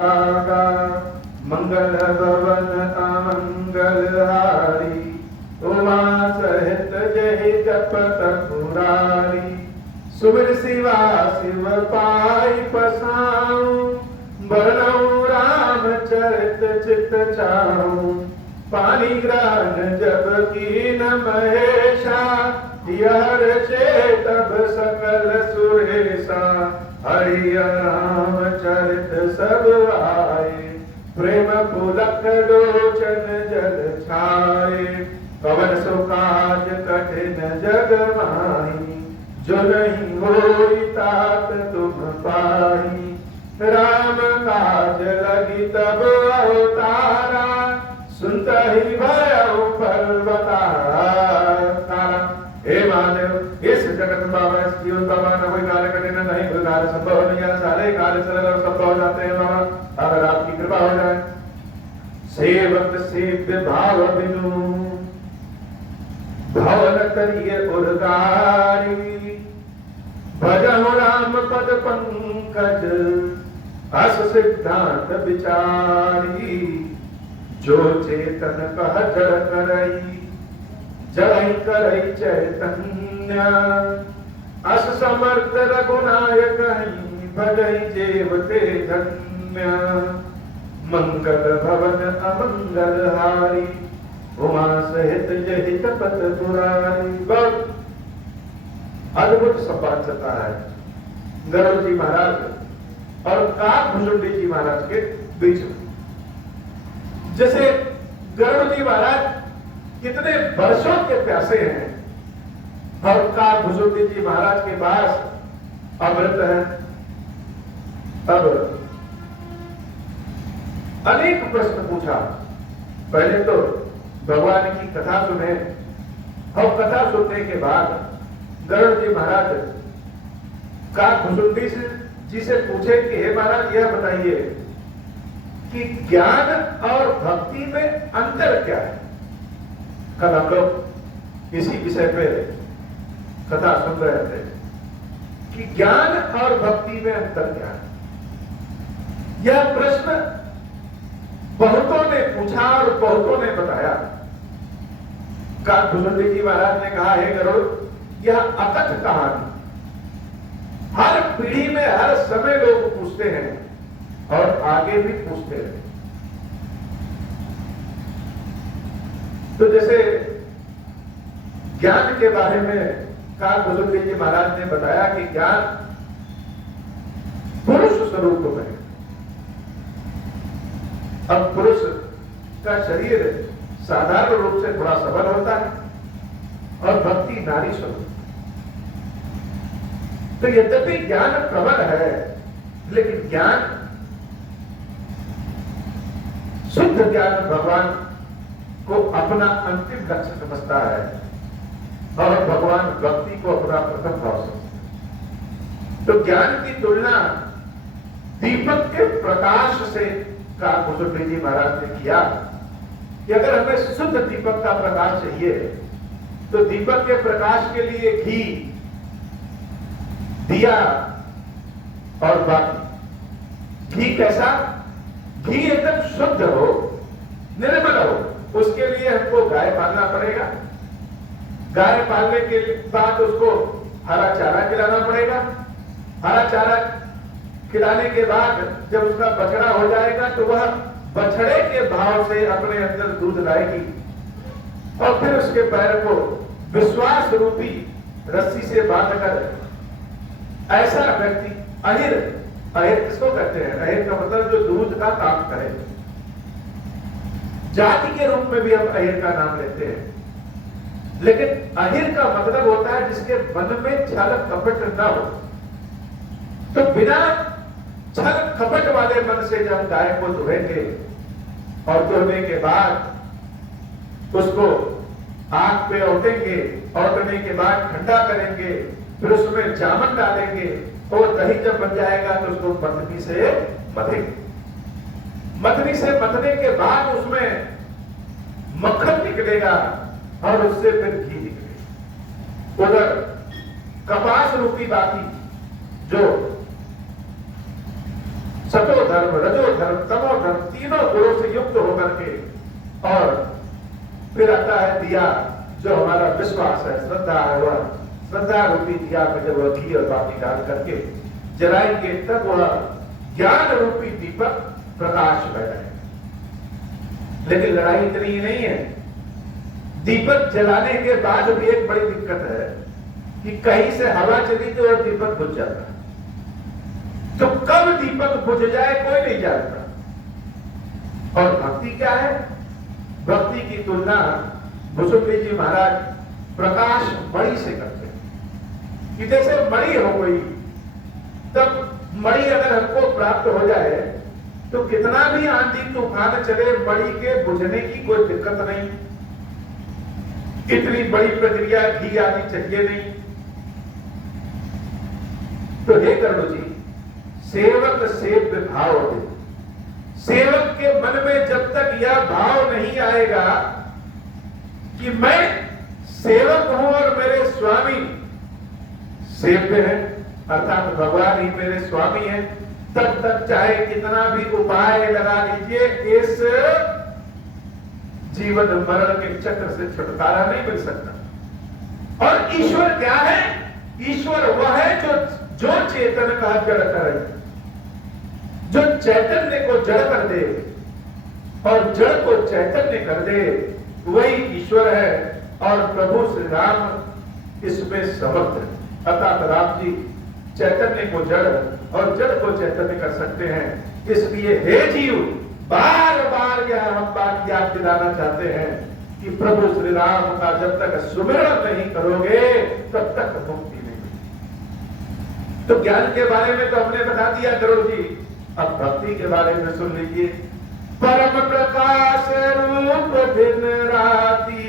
मंगल भवन अमंगलहारी, उमा सहित जय जपत पुरारी। सुमिर शिवा शिव पाई पसाऊं, बरनऊं रामचरित चित चाऊं। पानी ग्रहण जब कीन महेशा, यह तब सकल सुरेशा। हरि रामचरित सब आए, प्रेम पुलक लोचन जल छाए। पवन सुकाज कठिन जग माही, जो नहीं होई तात तुम पाही। राम काज लगी तब अवतारा, सुनता ही भयउ पर्वतारा। हे महादेव, इस जगत बाबा, इस जीवन बाबा, न कोई कार्य कठिन नहीं, कोई कार्य संभव नहीं है। सारे कार्य सरल और संभव हो जाते हैं बाबा, अगर आपकी कृपा हो जाए। सेवक सेव्य भाव बिनु, भवन करिए उद्गारी। भजहु राम पद पंकज, अस सिद्धांत विचारी। जो चेतन कह जड़ करई, जय करई चैतन्य। अस समर्थ रघुनायक, भजई जेवते धन्य। मंगल भवन अमंगलहारी, उमा सहित जय जपत पुरारी। बहुत अद्भुत संवाद चलता है गरुड़ जी महाराज और काकभुजुंडी जी महाराज के बीच में। जैसे गरुड़ जी महाराज कितने वर्षों के प्यासे हैं और काकभुजुंडी जी महाराज के पास अमृत है। अब अनेक प्रश्न पूछा। पहले तो भगवान की कथा सुने और कथा सुनने के बाद गरुड़ जी महाराज काकभुजुंडी जी से पूछे कि हे महाराज, यह बताइए कि ज्ञान और भक्ति में अंतर क्या है। कल हम लोग इसी विषय पे कथा सुन रहे थे कि ज्ञान और भक्ति में अंतर क्या है। यह प्रश्न बहुतों ने पूछा और बहुतों ने बताया। काकभुजुंडी जी महाराज ने कहा, हे गरुड़, यह अकथ कहानी हर पीढ़ी में हर समय लोग पूछते हैं और आगे भी पूछते हैं। तो जैसे ज्ञान के बारे में काकभुजुंडी जी महाराज ने बताया कि ज्ञान पुरुष स्वरूप में, अब पुरुष का शरीर साधारण रूप से थोड़ा सबल होता है और भक्ति नारी स्वरूप। तो यद्यपि ज्ञान प्रबल है, लेकिन ज्ञान, शुद्ध ज्ञान भगवान को अपना अंतिम लक्ष्य समझता है और भगवान भक्ति को अपना प्रथम भाव समझता है। तो ज्ञान की तुलना दीपक के प्रकाश से काकभुजुंडी जी महाराज ने किया कि अगर हमें शुद्ध दीपक का प्रकाश चाहिए तो दीपक के प्रकाश के लिए घी, दिया और बाती। घी कैसा? घी एकदम शुद्ध हो, निर्मल हो। उसके लिए हमको गाय पालना पड़ेगा। गाय पालने के बाद उसको हरा चारा खिलाना पड़ेगा। हरा चारा खिलाने के बाद जब उसका बछड़ा हो जाएगा तो वह बछड़े के भाव से अपने अंदर दूध लाएगी और फिर उसके पैर को विश्वास रूपी रस्सी से बांधकर ऐसा व्यक्ति, अहिर, अहिर किसको कहते हैं? अहिर का मतलब जो दूध का काम करे। जाति के रूप में भी हम अहिर का नाम लेते हैं, लेकिन अहिर का मतलब होता है जिसके मन में छल कपट न हो। तो बिना छल कपट वाले मन से जब गाय को धोएंगे और धोने के बाद उसको आग पे औटेंगे, औटने के बाद ठंडा करेंगे, फिर उसमें जामन डालेंगे और दही जब बन जाएगा तो उसको मथनी से मथेंगे। मथनी से मथने के बाद उसमें मक्खन निकलेगा और उससे फिर घी निकलेगा। उधर कपास रूपी बाती जो सतो धर्म, रजो धर्म, तमो धर्म, तीनों गुणों से युक्त होकर के, और फिर आता है दिया, जो हमारा विश्वास है, श्रद्धा है, वह श्रद्धा रूपी दिया में जब वह घी और बाती डाल करके जलाएंगे तब वह ज्ञान रूपी दीपक प्रकाश में रहे। लेकिन लड़ाई इतनी ही नहीं है, दीपक जलाने के बाद भी एक बड़ी दिक्कत है कि कहीं से हवा चली तो और दीपक बुझ जाता है। तो कब दीपक बुझ जाए कोई नहीं जानता। और भक्ति क्या है? भक्ति की तुलना भुसुंडी जी महाराज प्रकाश मणि से करते हैं कि जैसे मणि हो गई, तब मणि अगर हमको प्राप्त हो जाए तो कितना भी आंधी तूफान चले, मणि के बुझने की कोई दिक्कत नहीं, इतनी बड़ी प्रक्रिया घी आदि चाहिए नहीं। तो हे करुण जी, सेवक सेव्य भाव दे। सेवक के मन में जब तक यह भाव नहीं आएगा कि मैं सेवक हूं और मेरे स्वामी सेव्य है, अर्थात भगवान ही मेरे स्वामी है, तब तक चाहे कितना भी उपाय लगा लीजिए, इस जीवन मरण के चक्र से छुटकारा नहीं मिल सकता। और ईश्वर क्या है? ईश्वर वह है जो चेतन का जड़ करे, जो चैतन्य को जड़ कर दे और जड़ को चैतन्य कर दे, वही ईश्वर है। और प्रभु श्री राम इसमें समर्थ है। अर्थात राम जी चैतन्य को जड़ और जड़ को चैतन्य कर सकते हैं। इसलिए हे जीव, बार बार यह हम बात याद दिलाना चाहते हैं कि प्रभु श्री राम का जब तक सुमिरन नहीं करोगे तब तक मुक्ति नहीं। तो ज्ञान के बारे में तो हमने बता दिया गरुड़ जी, अब भक्ति के बारे में सुन लीजिए। परम प्रकाश रूप दिन राती,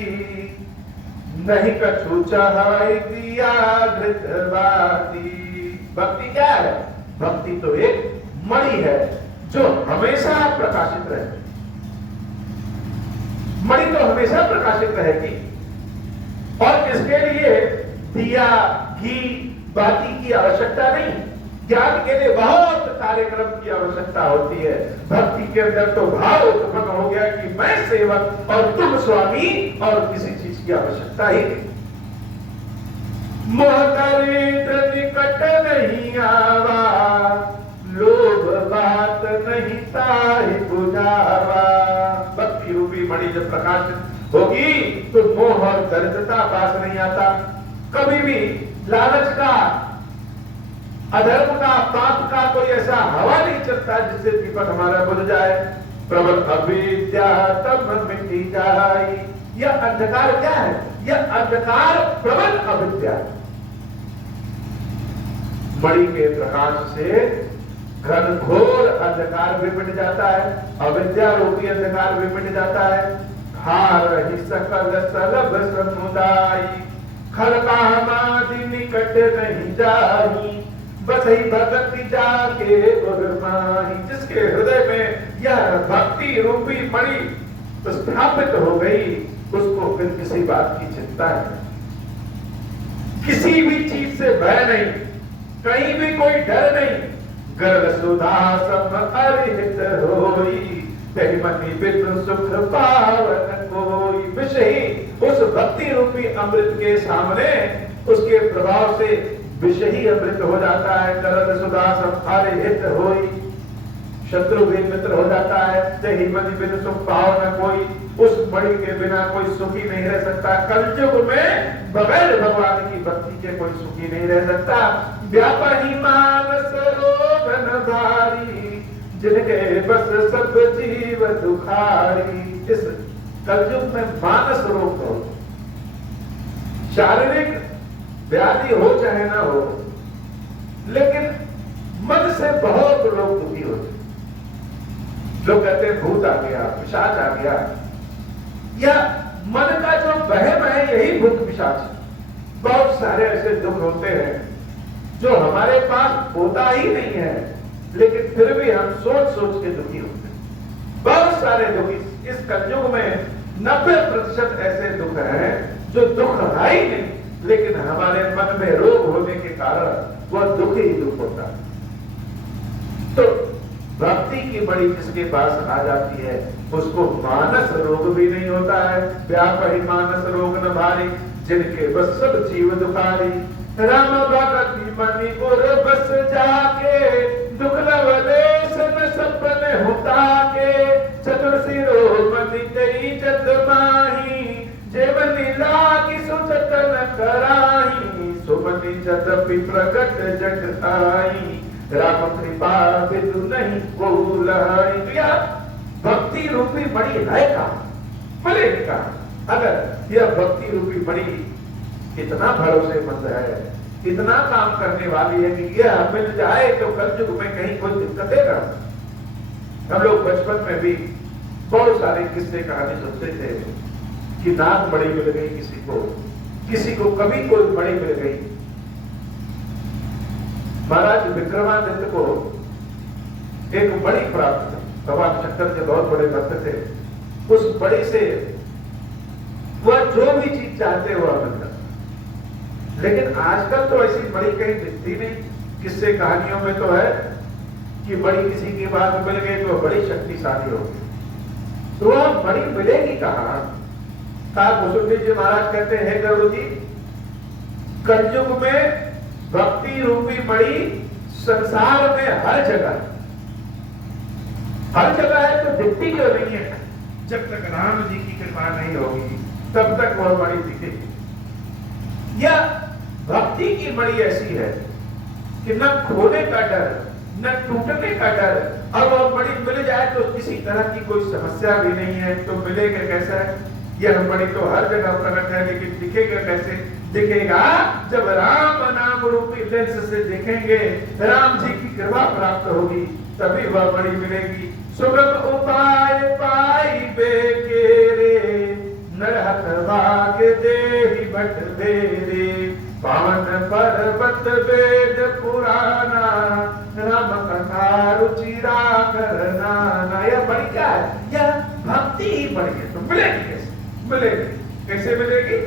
नहीं कछु चाहे दिया धृतवाती। भक्ति क्या है? भक्ति तो एक मणि है जो हमेशा प्रकाशित रहे। मणि तो हमेशा प्रकाशित रहेगी, और इसके लिए दिया घी बाती की आवश्यकता नहीं। ज्ञान के लिए बहुत कार्यक्रम की आवश्यकता होती है। भक्ति के अंदर तो भाव उत्पन्न हो गया कि मैं सेवक और तुम स्वामी, और किसी चीज की आवश्यकता ही नहीं। मोह दरिद्र निकट नहीं आवा, लोभ बात नहीं ताहि बुझावा। भक्ति रूपी मणि जब प्रकाशित होगी तो मोह और दरिद्रता पास नहीं आता। कभी भी लालच का, अधर्म का, पाप का कोई ऐसा हवा नहीं चलता जिससे दीपक हमारा बुझ जाए। प्रबल अविद्या तब मिटी जाए। यह अंधकार क्या है? यह अंधकार प्रबल अविद्या। मणि के प्रकाश से घनघोर अंधकार भी मिट जाता है, अविद्या रूपी अंधकार भी मिट जाता है। हार ही सकल सलभ समुदाय, खलकामादि निकट नहीं जाही, बस ही भक्ति जाके उर्माही। जिसके हृदय में यह भक्ति रूपी मणि स्थापित हो गई, उसको फिर किसी बात की चिंता है, किसी भी चीज से भय नहीं, कहीं भी कोई डर नहीं। गर्भ सुधा सम अरिहित होई, तेहि मति विष्णु सुख पावन कोई। विष ही उस भक्ति रूपी अमृत के सामने, उसके प्रभाव से विष ही अमृत हो जाता है। गर्भ सुधा सम अरिहित होई, शत्रु भी मित्र हो जाता है। तेहि मति विष्णु सुख पावन कोई। उस मणि के बिना कोई सुखी नहीं रह सकता। कलयुग में बगैर भगवान की भक्ति के कोई सुखी नहीं रह सकता। व्यापही मानस रोगन भारी, जिनके बस सब जीव दुखारी। इस कलयुग में मानस रोग हो, शारीरिक व्याधि हो चाहे ना हो, लेकिन मन से बहुत लोग दुखी होते। लोग कहते हैं भूत आ गया, पिशाच आ गया, या मन का जो वहम है यही भूत पिशाच। बहुत सारे ऐसे दुख होते हैं जो हमारे पास होता ही नहीं है, लेकिन फिर भी हम सोच सोच के दुखी होते हैं। बहुत सारे दुखी इस कलयुग में 90% ऐसे दुख हैं जो दुख है ही नहीं, लेकिन हमारे मन में रोग होने के कारण वह दुख ही दुख होता है। तो भक्ति की मणि जिसके पास आ जाती है उसको मानस रोग भी नहीं होता है। व्यापहि मानस रोग न भारी, जिनके बस सब जीव दुखारी। राम भगति मणि गुर बस जाके, दुख लवलेश न सपने होता के। चतुर शिरोमणि तेई जत माही, जेवनि लागी सुचतन कराही। सुमति जतपि प्रगट जग आई, राम कृपा बिदु नहीं को लहरी। भक्ति रूपी मणि है का मिले का। अगर यह भक्ति रूपी मणि इतना भरोसेमंद है, इतना काम करने वाली है कि यह मिल जाए तो कलयुग में कहीं कोई दिक्कत है ना। हम लोग बचपन में भी बहुत सारे किस्से कहानी सुनते थे कि नाग मणि मिल गई किसी को कभी कोई मणि मिल गई। महाराज विक्रमादित्य को एक बड़ी प्राप्त, भगवान शंकर के बहुत बड़े भक्त थे। उस बड़ी से वह जो भी चीज चाहते वह मिलता। लेकिन आजकल तो ऐसी बड़ी कहीं दिखती नहीं। किससे कहानियों में तो है कि बड़ी किसी के पास मिल गई तो बड़ी शक्तिशाली होगी। तो वह बड़ी मिलेगी कहां? भुसुंडी जी महाराज कहते हैं गरुड़ जी, कलयुग में भक्ति रूपी मणि संसार में हर जगह है। तो दिखती क्यों नहीं है? जब तक राम जी की कृपा नहीं होगी तब तक वह मणि दिखेगी। यह भक्ति की मणि ऐसी है कि न खोने का डर, न टूटने का डर। और वह मणि मिल जाए तो किसी तरह की कोई समस्या भी नहीं है। तो मिलेगा कैसा है? यह मणि तो हर जगह प्रकट है, लेकिन दिखेगा कैसे? दिखेगा जब राम नाम रूपी लेंस से देखेंगे, राम जी की कृपा प्राप्त होगी, तभी वह मणि मिलेगी। सुगम उपाय पाई बेकेरे, नरहत भाग देहि भट बेरे। पावन पर्वत वेद पुराना, राम कथा रुचिरा करना। यह मणि क्या है? यह भक्ति ही मणि है। तो मिलेगी कैसे? कैसे मिलेगी?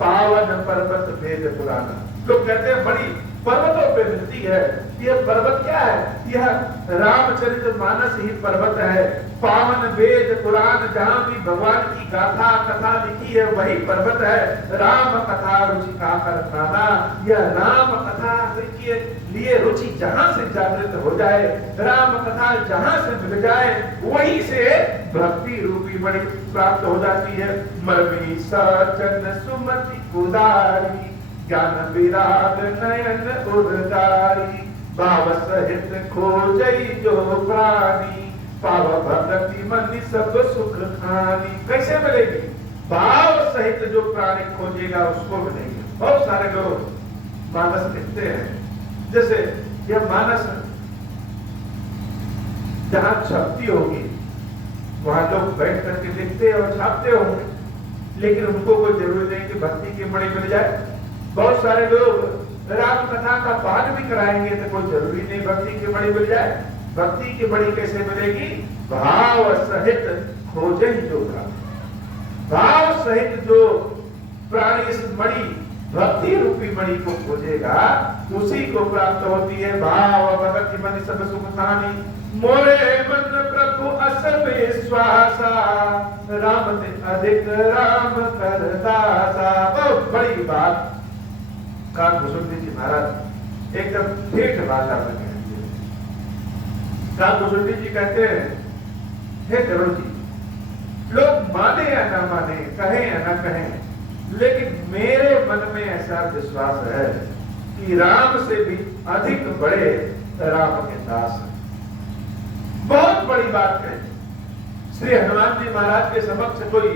पावन पर्वत वेद पुराना। लोग कहते हैं बड़ी पर्वतों पे मिलती है। यह पर्वत क्या है? यह रामचरितमानस ही पर्वत है। पावन वेद पुराण जहां भी भगवान की गाथा कथा लिखी है वही पर्वत है। राम कथा रुचि का करना, यह राम कथा के लिए रुचि जहां से जागृत हो जाए, राम कथा जहां से मिल जाए, वहीं से भक्ति रूपी मणि प्राप्त हो जाती है। मरमी सजन सुमति उदारी, ज्ञान विराग नयन उदारी। भाव सहित खोजई जो प्राणी, पाव भक्ति मनि सब सुख खानी। कैसे मिलेगी? भाव सहित जो प्राणी खोजेगा उसको मिलेगी। बहुत सारे लोग मानस लिखते हैं, जैसे यह मानस जहां छपती होगी वहां लोग बैठ करके लिखते और छापते होंगे, लेकिन उनको कोई जरूरत नहीं कि भक्ति की मणि मिल जाए। बहुत सारे लोग राम कथा का पाठ भी कराएंगे तो कोई जरूरी नहीं भक्ति की मणि मिल जाए। भक्ति की मणि कैसे मिलेगी? भाव सहित खोजे जो प्राणी। भाव सहित जो प्राणी इस मणि भक्ति रूपी मणि को खोजेगा उसी को प्राप्त होती है। भाव भक्ति मणि सब सुख खानी, मोरे मन प्रभु अस विश्वासा, राम ते अधिक राम कर दासा। बहुत बड़ी बात भुसुंडी जी महाराज एकदम ठेठ भाषा में भुसुंडी जी कहते हैं, हे गरुड़ जी, लोग माने या ना माने, कहें या ना कहें, लेकिन मेरे मन में ऐसा विश्वास है कि राम से भी अधिक बड़े राम के दास हैं। बहुत बड़ी बात है। श्री हनुमान जी महाराज के समक्ष कोई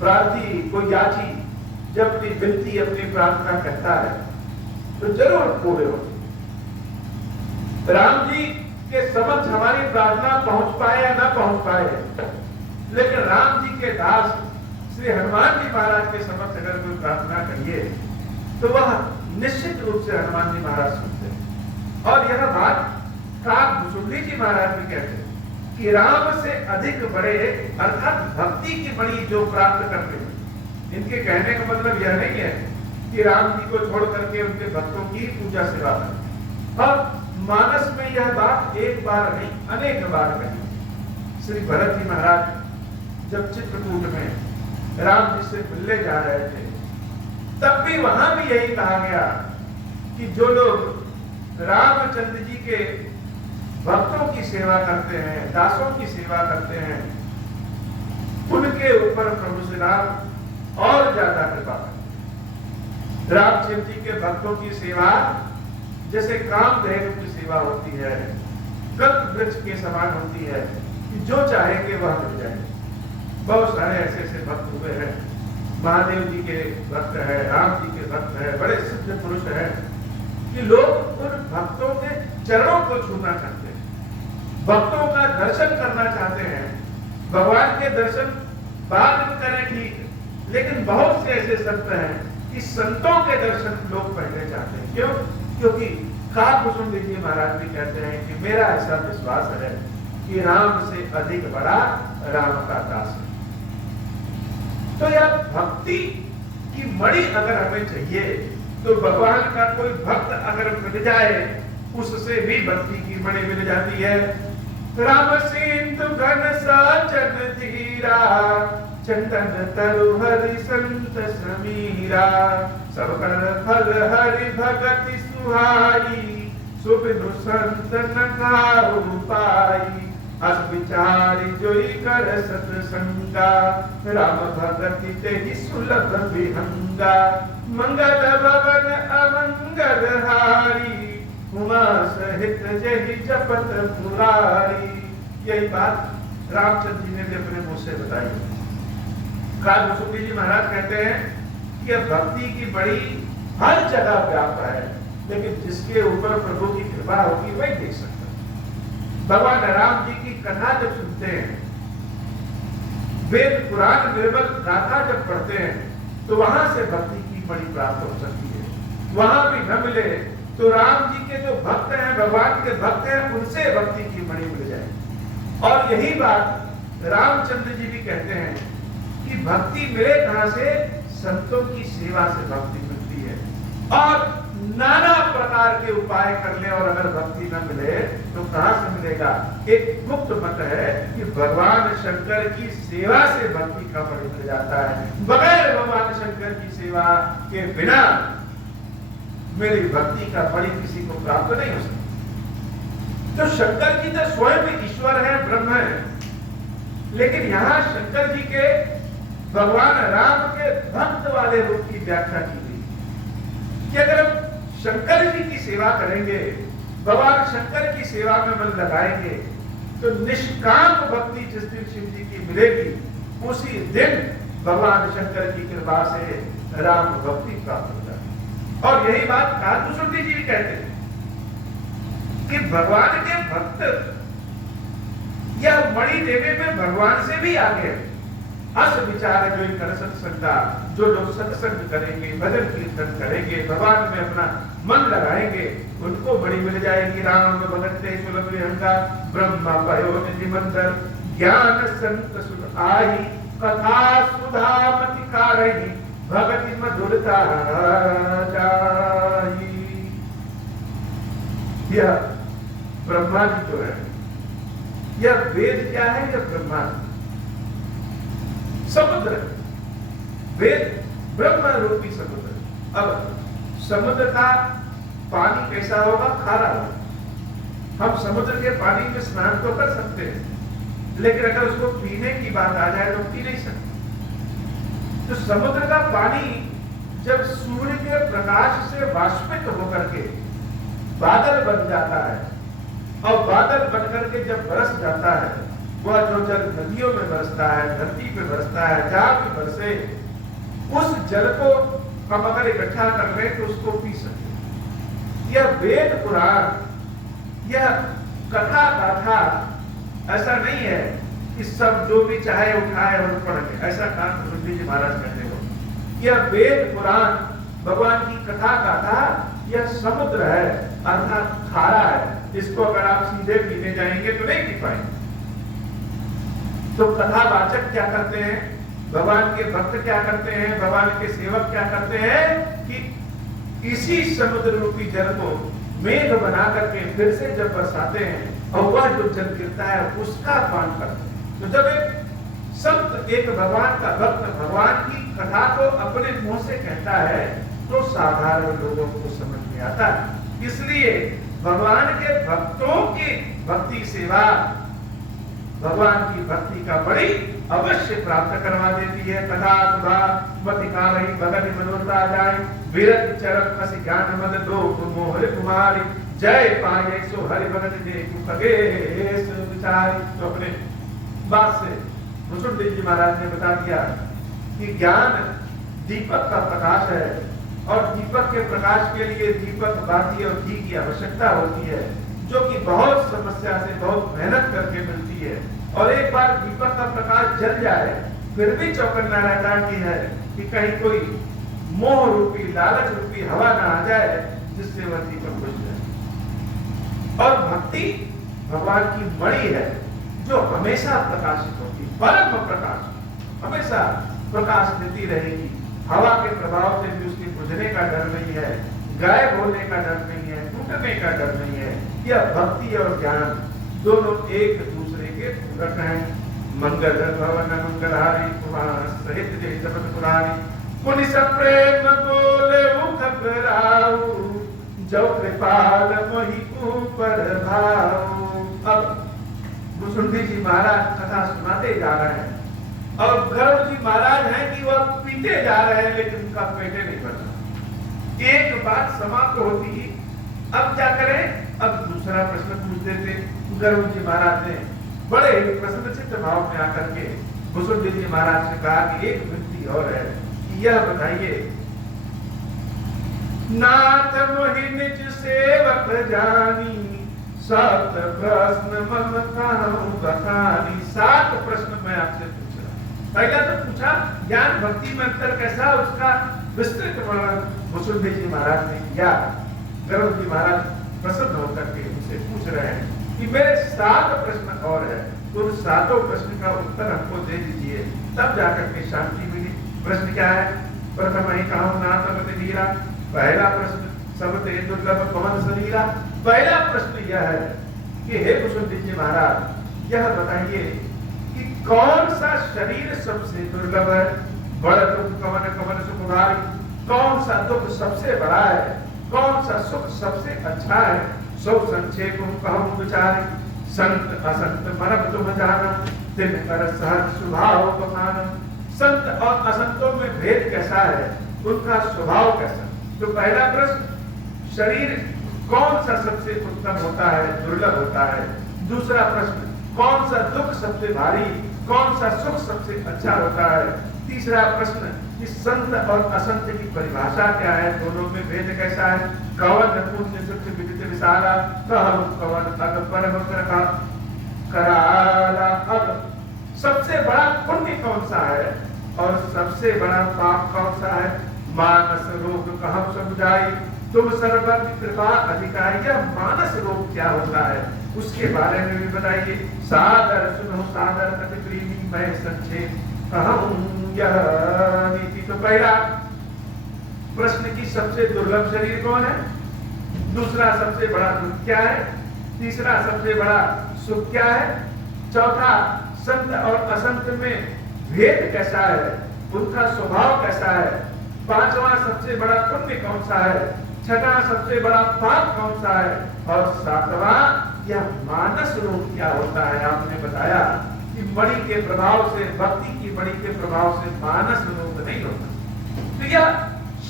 प्रार्थी, कोई याची जब अपनी विनती, अपनी प्रार्थना करता है तो जरूर पूरे होते। राम जी के समक्ष हमारी प्रार्थना पहुंच पाए या ना पहुंच पाए, लेकिन राम जी के दास श्री हनुमान जी महाराज के समक्ष अगर कोई प्रार्थना करिए तो वह निश्चित रूप से हनुमान जी महाराज सुनते हैं। और यह बात भुसुंडी जी महाराज भी कहते हैं कि राम से अधिक बड़े अर्थात भक्ति की मणि जो प्राप्त करते हैं। इनके कहने का मतलब यह नहीं है कि राम जी को छोड़ करके उनके भक्तों की पूजा सेवा करें। और मानस में यह बात एक बार नहीं अनेक बार कही। श्री भरत जी महाराज जब चित्रकूट में राम जी से मिलने जा रहे थे, तब भी वहां भी यही कहा गया कि जो लोग रामचंद्र जी के भक्तों की सेवा करते हैं, दासों की सेवा करते हैं, उनके ऊपर प्रभु श्री राम और ज्यादा कृपा करते। रामचंद्र जी के भक्तों की सेवा जैसे कामधेनु की सेवा होती है, कल्प वृक्ष के समान होती है कि जो चाहेंगे वह मिल जाए। बहुत सारे ऐसे ऐसे भक्त हुए हैं, महादेव जी के भक्त है, राम जी के भक्त है, बड़े सिद्ध पुरुष है कि लोग उन भक्तों के चरणों को छूना चाहते हैं, भक्तों का दर्शन करना चाहते हैं। भगवान के दर्शन बाद में करें ठीक, लेकिन बहुत से ऐसे संत हैं कि संतों के दर्शन लोग पहले चाहते हैं। क्यों? क्योंकि काकुसुंड जी महाराज भी कहते हैं कि मेरा ऐसा विश्वास है कि राम से अधिक बड़ा राम का दास है। तो यह भक्ति की मणि अगर हमें चाहिए तो भगवान का कोई भक्त अगर मिल जाए उससे भी भक्ति की मणि मिल जाती है। राम सिंधु घन साचन धीरा, चंदन तरु हरि संत समीरा, सब कर फल हरि भगति सुहाई, सुबिनु संत न काहू पाई, अस विचारी जोई कर सतसंगा, राम भगति तेहि सुलभ विहंगा, मंगल भवन अमंगल हारी, उमा सहित जहि जपत मुरारी। यही बात रामचंद्र जी ने भी अपने मुंह से बताई। काकुसुंड जी महाराज कहते हैं कि भक्ति की बड़ी हर जगह व्याप्त है, लेकिन जिसके ऊपर प्रभु की कृपा होगी वही देख सकता है। भगवान राम जी की कथा जब सुनते हैं, वेद पुराण निर्मल गाथा जब पढ़ते हैं, तो वहां से भक्ति की बड़ी प्राप्त हो सकती है। वहां भी न मिले तो राम जी के जो भक्त हैं, भगवान के भक्त हैं, उनसे भक्ति की मणि मिल जाए। और यही बात रामचंद्र जी भी कहते हैं कि भक्ति मिले कहां से? संतों की सेवा से भक्ति मिलती है। और नाना प्रकार के उपाय कर ले और अगर भक्ति न मिले तो कहां से मिलेगा? एक गुप्त मत है कि भगवान शंकर की सेवा से भक्ति का फल मिल जाता है। बगैर भगवान शंकर की सेवा के बिना मेरी भक्ति का फल किसी को प्राप्त नहीं हो सकता। तो शंकर जी तो स्वयं ईश्वर है, ब्रह्म है, लेकिन यहां शंकर जी के भगवान राम के भक्त वाले रूप की व्याख्या की गई कि अगर हम शंकर जी की सेवा करेंगे, भगवान शंकर की सेवा में मन लगाएंगे, तो निष्काम भक्ति जिस दिन शिव जी की मिलेगी, उसी दिन भगवान शंकर की कृपा से राम भक्ति प्राप्त हो जाए। और यही बात काकुसुंड जी भी कहते हैं कि भगवान के भक्त यह मणि देवे में भगवान से भी आगे है। अस विचार जो कर सत्संगा, जो लोग सत्संग करेंगे, भजन कीर्तन करेंगे, भगवान में अपना मन लगाएंगे, उनको बड़ी मिल जाएगी। राम भगते सुलभ विहंगा, ब्रह्म पयो निधि मंदिर, ज्ञान संत सुख आही, कथा सुधा मति कारही, भगति मधुरता जाही। यह ब्रह्मा जी जो है, यह वेद क्या है? यह ब्रह्मा समुद्र, वेद ब्रह्म रूपी समुद्र। अब समुद्र का पानी कैसा होगा? खारा होगा। हम समुद्र के पानी में स्नान तो कर सकते हैं, लेकिन अगर उसको पीने की बात आ जाए तो पी नहीं सकते। तो समुद्र का पानी जब सूर्य के प्रकाश से वाष्पित होकर के बादल बन जाता है, और बादल बनकर के जब बरस जाता है, वह जो जल नदियों में बरसता है, धरती पे बरसता है, जहां भी बरसे, उस जल को हम अगर इकट्ठा कर रहे हैं तो उसको पी सकते। यह वेद पुराण, यह कथा गाथा ऐसा नहीं है कि सब जो भी चाहे उठाए और पढ़ ले, ऐसा काकुसुंड जी महाराज कहते हो। यह वेद पुराण भगवान की कथा गाथा, यह समुद्र है, अर्थात खारा है। इसको अगर आप सीधे पीने जाएंगे तो नहीं पी पाएंगे। तो कथावाचक क्या करते हैं, भगवान के भक्त क्या करते हैं, भगवान के सेवक क्या करते हैं कि इसी समुद्र रूपी जल को मेघ बना करके फिर से जब बरसाते हैं और वह जो जल गिरता है उसका पान करते हैं। तो जब एक संत, एक भगवान का भक्त भगवान की कथा को अपने मुंह से कहता है तो साधारण लोगों को समझ में आता है। इसलिए भगवान के भक्तों की भक्ति सेवा भगवान की भक्ति का बड़ी अवश्य प्राप्त करवा देती है। कथा सुधा मति कालहि भगति मनोरथा जाय, विरत चरक अस ज्ञान मद दो मोहर कुमारी, जय पाए सो हरि भगत देखु खगेश विचारी। तो अपने बात से मुसुंदेव जी महाराज ने बता दिया कि ज्ञान दीपक का प्रकाश है और दीपक के प्रकाश के लिए दीपक बाती और घी की आवश्यकता होती है, जो कि बहुत समस्या से बहुत मेहनत करके मिलती है। और एक बार दीपक का प्रकाश जल जाए फिर भी चौकन्ना रहता की है कि कहीं कोई मोह रूपी लालच रूपी हवा ना आ जाए जिससे वह दीपक बुझ जाए। और भक्ति भगवान की मणि है जो हमेशा प्रकाशित होती, परम प्रकाश हमेशा प्रकाश देती रहेगी। हवा के प्रभाव से भी उसके बुझने का डर नहीं है, गायब होने का डर नहीं है, टूटने का डर नहीं है। यह भक्ति और ज्ञान दोनों एक दूसरे के पूरक हैं। मंगल भवन मंगलहारी कुमार सहित जय जपत पुरारी, पुनि सब प्रेम बोले मुख कराऊ, जो कृपाल मोहि ऊपर भाऊ। अब मुसुंडी जी महाराज कथा सुनाते जा रहे हैं और गरुड़ जी महाराज हैं कि वह पीते जा रहे हैं लेकिन उनका पेटे नहीं भर रहा। एक बात समाप्त होती ही अब क्या करें, अब दूसरा प्रश्न पूछ देते। गरुड़ जी महाराज ने बड़े ही प्रसन्नचित्त भाव में आकर के मुसुंडी जी महाराज से कहा कि एक विनती और है कि यह बताइए, नाथ मोहि निज सेवक जानी, सात प्रश्न मम कहूं बखानी। 7 प्रश्न मैं आपसे पूछ रहा हूं। पहला तो पूछा ज्ञान भक्ति में अंतर कैसा, उसका विस्तृत वर्णन मुसुंडी जी महाराज ने किया। गरुड़ जी महाराज प्रसन्न होकर के उनसे पूछ रहे हैं कि मेरे 7 प्रश्न और है, तो उन 7 प्रश्न का उत्तर हमको दे दीजिए, तब जाकर के शांति मिली। प्रश्न क्या है? प्रथम ही कहूं नाथ मति धीरा। पहला प्रश्न सब ते दुर्लभ पवन शरीरा। पहला प्रश्न यह है कि हे मुसुंडी जी महाराज, यह बताइए कि कौन सा शरीर सबसे दुर्लभ है? बड़ दुख कवन कवन सुख भारी। कौन सा दुख सबसे बड़ा है, कौन सा सुख सबसे अच्छा है? सो संक्षेप कहूं विचारी, संत असंत मरब तुम जाना, दिन कर सहज स्वभाव बखाना। संत और असंतों में भेद कैसा है, उनका स्वभाव कैसा? तो पहला प्रश्न, शरीर कौन सा सबसे उत्तम होता है, दुर्लभ होता है? दूसरा प्रश्न, कौन सा दुख सबसे भारी, कौन सा सुख सबसे अच्छा होता है? तीसरा प्रश्न कि संत और असंत की परिभाषा क्या है, दोनों में भेद कैसा है? कवन पुण्य सुख विदित विशाला, कहूं कवन अग परम कराला। अब सबसे बड़ा पुण्य कौन सा है और सबसे बड़ा पाप कौन सा है? मानस रोग कहूं समझाई, तुम सर्वज्ञ कृपा अधिकारी। यह मानस रोग क्या होता है उसके बारे में भी बताइए। सादर सुनो सादर अति प्रेमी, मैं संक्षेप कहूं यह नीति। तो पहला प्रश्न की सबसे दुर्लभ शरीर कौन है, दूसरा सबसे बड़ा दुख क्या है, तीसरा सबसे बड़ा सुख क्या है, चौथा संत और असंत में भेद कैसा है, उनका स्वभाव कैसा है, पांचवा सबसे बड़ा पुण्य कौन सा है, छठा सबसे बड़ा पाप कौन सा है, और सातवां यह मानस रोग क्या होता है। आपने बताया कि मणि के प्रभाव से, भक्ति की मणि के प्रभाव से मानस रोग नहीं होता। तो यह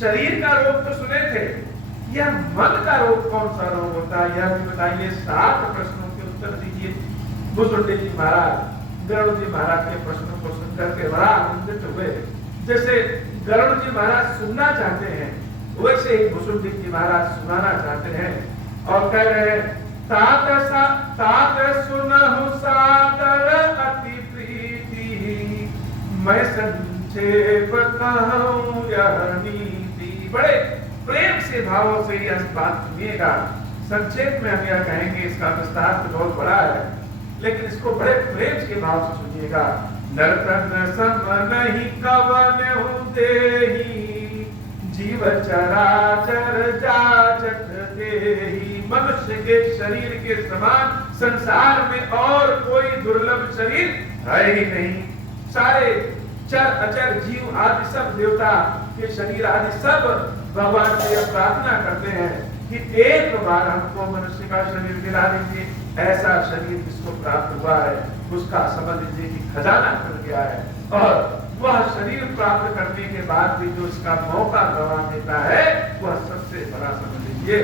शरीर का रोग तो सुने थे, यह मन का रोग कौन सा रोग होता है यह भी बताइए। 7 प्रश्नों के उत्तर दीजिए। मुसुंडी जी महाराज गरुड़ जी महाराज के प्रश्नों को सुनकर के बड़ा आनंदित हुए। जैसे गरुड़ जी महाराज सुनना चाहते हैं वैसे ही मुसुंडी जी महाराज सुनाना चाहते हैं और कह रहे हैं, तात सुनहु सादर अति प्रीति, मैं संक्षेप कहूं यह नीति। बड़े प्रेम से भावों से यह बात सुनिएगा। संक्षेप में हम यह कहेंगे, इसका विस्तार तो बहुत बड़ा है लेकिन इसको बड़े प्रेम के भाव से सुनिएगा। नरतन सम नहीं कवन हूँ देही, जीव चराचर जाचक देही, मनुष्य के शरीर के समान संसार में और कोई दुर्लभ शरीर है ही नहीं। सारे चर अचर जीव आदि सब देवता के शरीर आदि सब भगवान से यह प्रार्थना करते हैं कि एक बार हमको मनुष्य का शरीर दिला दीजिए। ऐसा शरीर जिसको प्राप्त हुआ है उसका समझ लीजिए कि खजाना खुल गया है, और वह शरीर प्राप्त करने के बाद भी जो इसका मौका गवा देता है वह सबसे बड़ा समझ लीजिए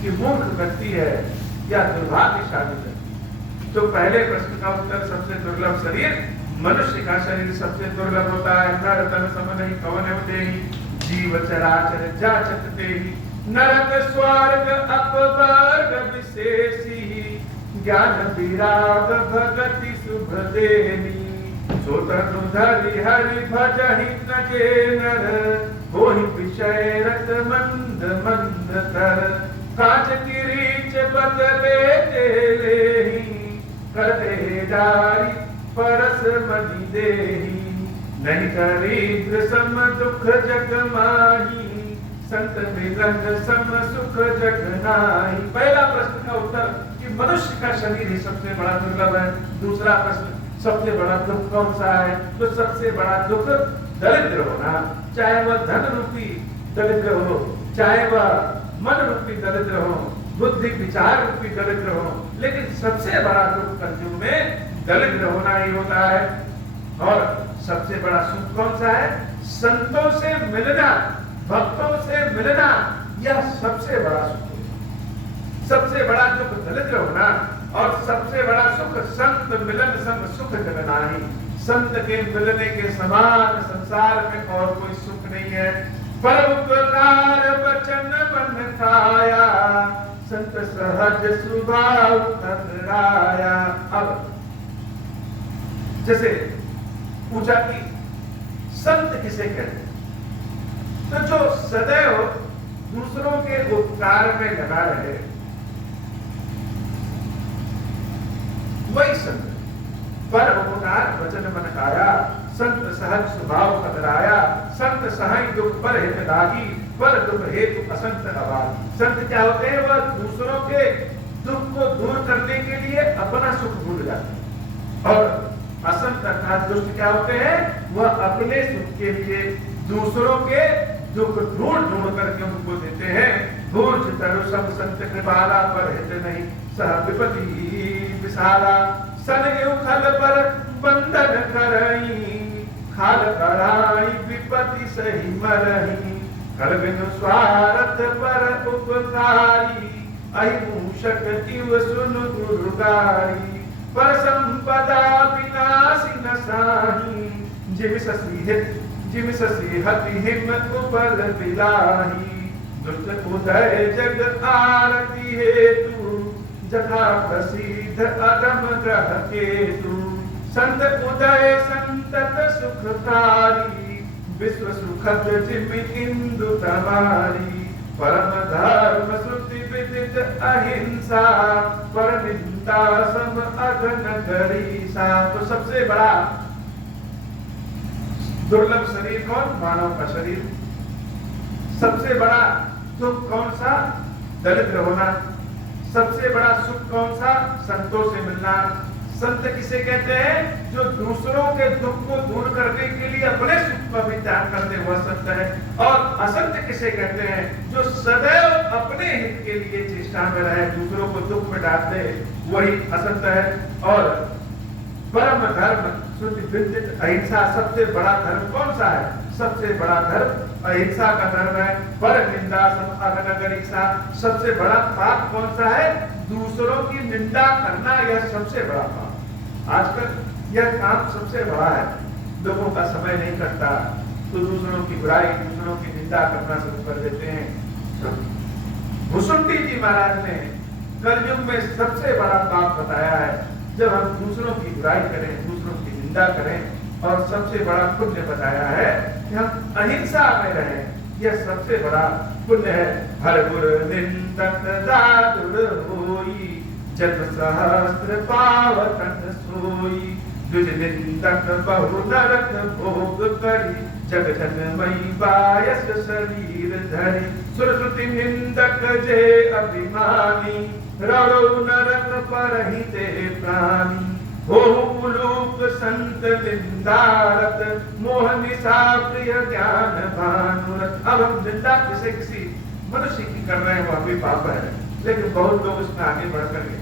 कि मूर्ख व्यक्ति है या दुर्भाग्यशाली व्यक्ति। तो पहले प्रश्न का उत्तर, सबसे दुर्लभ शरीर मनुष्य का शरीर सबसे दुर्लभ होता है। नर तन सम नहीं कवन होते ही, जीव चराचर जाचत तेहि, नरक स्वर्ग अपवर्ग विशेषी, ज्ञान विराग भगति शुभ देनी, सो तनु धरि हरि भजहि न जे नर, होहि विषय रत मंद मंद तर, कांच किरीच बदले लेहि, करते डारी परस मनि देहि, नहीं दरिद्र सम दुख जग माही, संत मिलन सम सुख जग नाही। पहला प्रश्न का उत्तर कि मनुष्य का शरीर ही सबसे बड़ा दुर्लभ है। दूसरा प्रश्न, सबसे बड़ा दुख कौन सा है? तो सबसे बड़ा दुख दरिद्र होना, चाहे वह धन रूपी दरिद्र हो, चाहे वह मन रूपी दरिद्र हो, बुद्धि विचार रूपी दरिद्र हो, लेकिन सबसे बड़ा दुख कलयुग में दरिद्र होना ही होता है। और सबसे बड़ा सुख कौन सा है? संतों से मिलना, भक्तों से मिलना, यह सबसे बड़ा सुख है। सबसे बड़ा दुख दरिद्र होना और सबसे बड़ा सुख संत मिलन सम सुख जग नाही। संत के मिलने के समान संसार में और कोई सुख नहीं है। पर उपकार वचन बन खाया, संत सहज स्वभाव तराया। अब जैसे पूछा कि संत किसे कहते हैं, तो जो सदैव दूसरों के उपकार में लगा रहे वही संत। पर उपकार वचन मन खाया, संत सहज स्वभाव कतराया, संत सहाय दुख पर हित लागी, पर दुख हेतु असंत अभागी। संत क्या होते हैं? वह दूसरों के दुख को दूर करने के लिए अपना सुख भूल जाते हैं। और असंत अर्थात दुष्ट क्या होते हैं? वह अपने सुख के लिए दूसरों के दुख ढूंढ ढूंढ करके उनको देते हैं। भूर्ज तरु सब संत कृपाला, पर हित नहीं सह विपति विशाला, सन खल पर बंधन करई, खाल कराई विपति सही मरही, कर बिनु स्वार्थ पर उपकारी, अहिमूषक इव सुन गुरुगारी, पर संपदा विनाशी न साही, जिम ससी हति हिम उपल बिलाही, दुष्ट उदय जग आरती हेतु, जथा प्रसिद्ध अदम ग्रह केतु, संत उदय संतत सुखकारी, विश्व सुखद जिम इंदु तमारी, परम धर्म श्रुति विदित अहिंसा, पर निंदा सम अघन गरीसा। तो सबसे बड़ा दुर्लभ शरीर कौन? मानव का शरीर। सबसे बड़ा दुख कौन सा? दरिद्र होना। सबसे बड़ा सुख कौन सा? संतों से मिलना। संत किसे कहते हैं? जो दूसरों के दुख को दूर करने के लिए अपने सुख का भी त्याग करते वह संत है। और असंत किसे कहते हैं? जो सदैव अपने हित के लिए चेष्टा में रहे, दूसरों को दुख में डाल दे, वही असंत है। और परम धर्म श्रुति विदित अहिंसा, सबसे बड़ा धर्म कौन सा है? सबसे बड़ा धर्म अहिंसा का धर्म है। पर निंदा सम अघन गरीसा, सबसे बड़ा पाप कौन सा है? दूसरों की निंदा करना, यह सबसे बड़ा पाप। आजकल यह काम सबसे बड़ा है। लोगों का समय नहीं कटता तो दूसरों की बुराई, दूसरों की निंदा करना शुरू कर देते हैं। भुसुंडी जी महाराज ने कलयुग में सबसे बड़ा पाप बताया है जब हम दूसरों की बुराई करें, दूसरों की निंदा करें। और सबसे बड़ा पुण्य बताया है कि हम अहिंसा में रहें, यह सबसे बड़ा पुण्य है। हर गुर निंदक दादुर होई, जत सहस्त्र पावतन सोई, दुज निंदक बहु नरक भोग करी, जग जनमयी बायस शरीर धरि सुरश्रुति निंदक जे अभिमानी रौ नरक परहिते प्राणी हो उलूक संत निंदारत मोह निशा प्रिय ज्ञान भानुरत। अब हम निंदा किसे किसी मनुष्य की कर रहे हैं वह भी पाप है, लेकिन बहुत लोग उसमें आगे बढ़कर के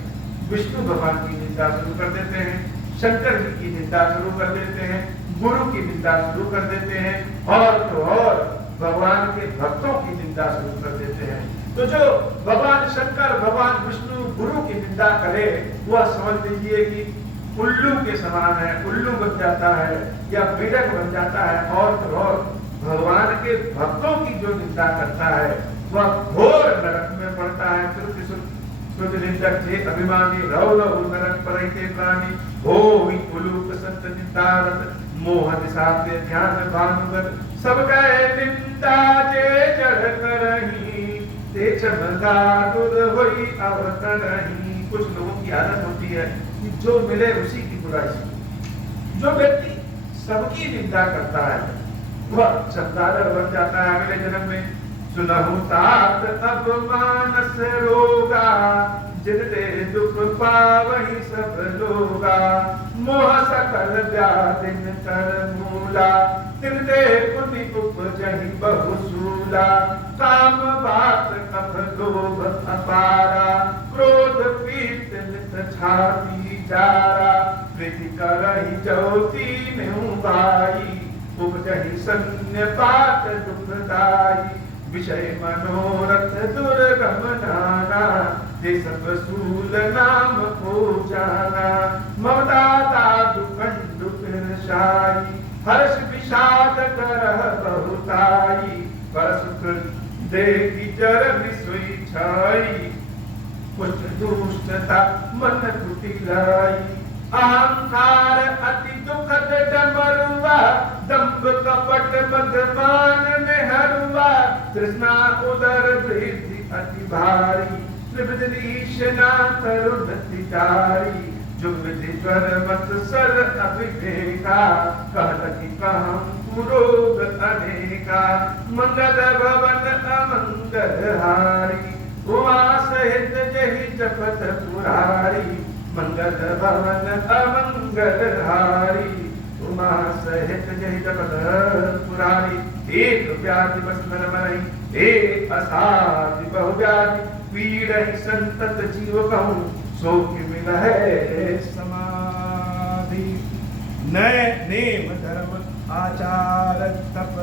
विष्णु भगवान की निंदा शुरू कर देते हैं, शंकर जी की निंदा शुरू कर देते हैं, गुरु की निंदा शुरू कर देते हैं और तो और भगवान के भक्तों की निंदा शुरू कर देते हैं। तो जो भगवान शंकर भगवान विष्णु गुरु की निंदा करे वह समझ लीजिए कि उल्लू के समान है, उल्लू बन जाता है या बेडक बन जाता है। और तो और भगवान के भक्तों की जो निंदा करता है वह घोर नरक में पड़ता है। श्रुति निंदक जे अभिमानी रौ लहु नरक परहिते प्राणी हो उलूक संत निंदारत मोह निशाप्य ध्यान भानुगत सब कहे निंदा जे चढ़ करही ते चमदा दुर होई अवतरही। कुछ लोगों की आदत होती है कि जो मिले उसी की बुराई से। जो व्यक्ति सबकी निंदा करता है वह चमदार बन जाता है अगले जन्म में। सुनहु तात अब मानस रोगा जिनते दुख पावहि सब लोगा मोह सकल व्याधिन कर मूला तिनते पुनि उपजहि बहुसूला काम बात कफ लोभ अपारा क्रोध पीत नित छाती जारा प्रीति करहि ज्योति नेहु बाई उपजहि सन्य पात दुखदाई विषय मनोरथ दुर्गम नाना जे सब सूल नाम को जाना ममता दादु कंडु फिरशाई हर्ष विषाद करह बहुताई पर सुख देगी जर विसुई छाई कुछ दुष्टता मन कुटिलाई अहंकार अति दुखद डमरुआ दंभ कपट मदमान में हरुआ तृष्णा उदर वृद्धि अति भारी त्रिविधीशना तरुण तिचारी जुग विधि ज्वर मत सर अभिषेका कहलकी कहम पुरोग अनेका मंगल भवन अमंगल हारी उमा सहित जहि जपत पुरारी मंगल भवन अमंगल हारी उमा सहित जहि जपत पुरारी। एक व्याधि बस नर मरहि एक असाधि बहु व्याधि पीड़हि संतत जीव कहूँ सो कि मिलहि समाधि। नय नेम धर्म आचार तप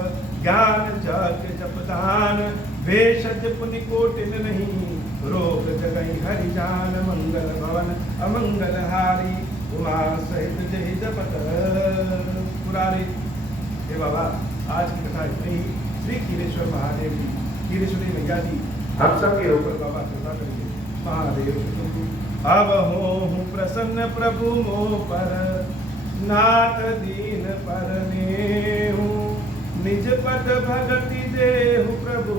ज्ञान जग जप दान भेषज पुनि कोटिन नहीं रोग जगहि हरि जान मंगल भवन अमंगल हारी उमा सहित जहि जपत पुरारी। हे बाबा आज की कथा इतनी ही। श्री खीरेश्वर महादेव जी खीरेश्वरी मैया जी हम सब के ऊपर बाबा कृपा करिए। महादेव अब हो प्रसन्न प्रभु मोह पर नाथ दीन पर नेहु निज पद भगति देहु प्रभु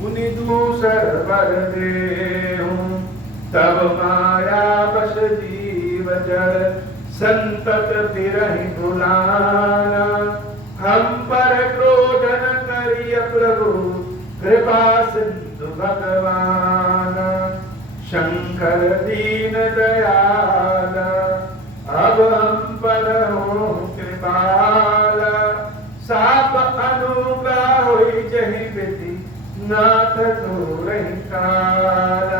पुनि दूसर वर देहु तब माया बस जीव जड़ संतत बिरहि भुलाना हम पर क्रोध न करिय प्रभु कृपा सिंधु भगवान शंकर दीन दयाल अब हम पर हो कृपाल साप अनुग्रह होई जहि विधि नाथ तोरहि काल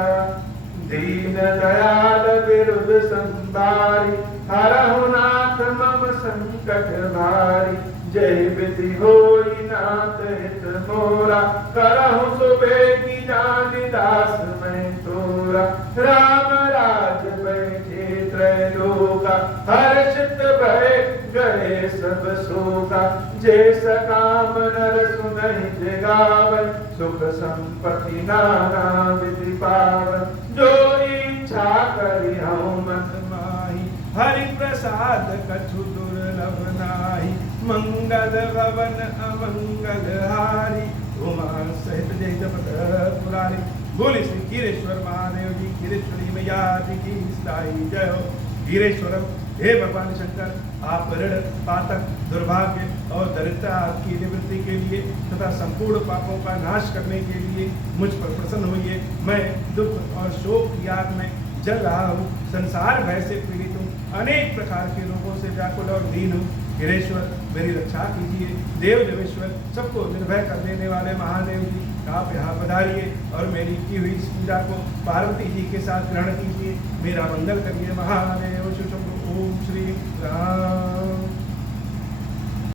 दीन दयाल विरुद्ध संभारी हरहु नाथ मम संकट भारी जय विधि होई नाथ हित मोरा करहु सुबे की जानि दास मैं तोरा राम राज बैठे त्रैलोका हर्षित भय गए सब शोका जैसा काम नर सुनहि जगावै सुख संपत्ति नाना विधि पावै जो इच्छा करि हऊँ मन माही हरि प्रसाद कछु दुर्लभ नाही मंगल भवन अमंगल हारी उमा सहित जय जपत पुरारी। बोले श्री खीरेश्वर महादेव जी खीरेश्वरी मैया जी की साई जय हो। खीरेश्वरम हे भगवान शंकर, आप ऋण, पातक, दुर्भाग्य और दरिद्रता की निवृत्ति के लिए तथा संपूर्ण पापों का नाश करने के लिए मुझ पर प्रसन्न होइए। मैं दुख और शोक की आग में जल रहा हूँ, संसार भय से पीड़ित हूँ, अनेक प्रकार के रोगों से व्याकुल और दीन हूँ। गिरेश्वर, मेरी रक्षा कीजिए। देव देवेश्वर, सबको निर्भय कर देने वाले महादेव जी, आप यहाँ पधारिए और मेरी की हुई इस पूजा को पार्वती जी के साथ ग्रहण कीजिए। मेरा मंगल करिए। महादेव शुभ। ओम श्री राम।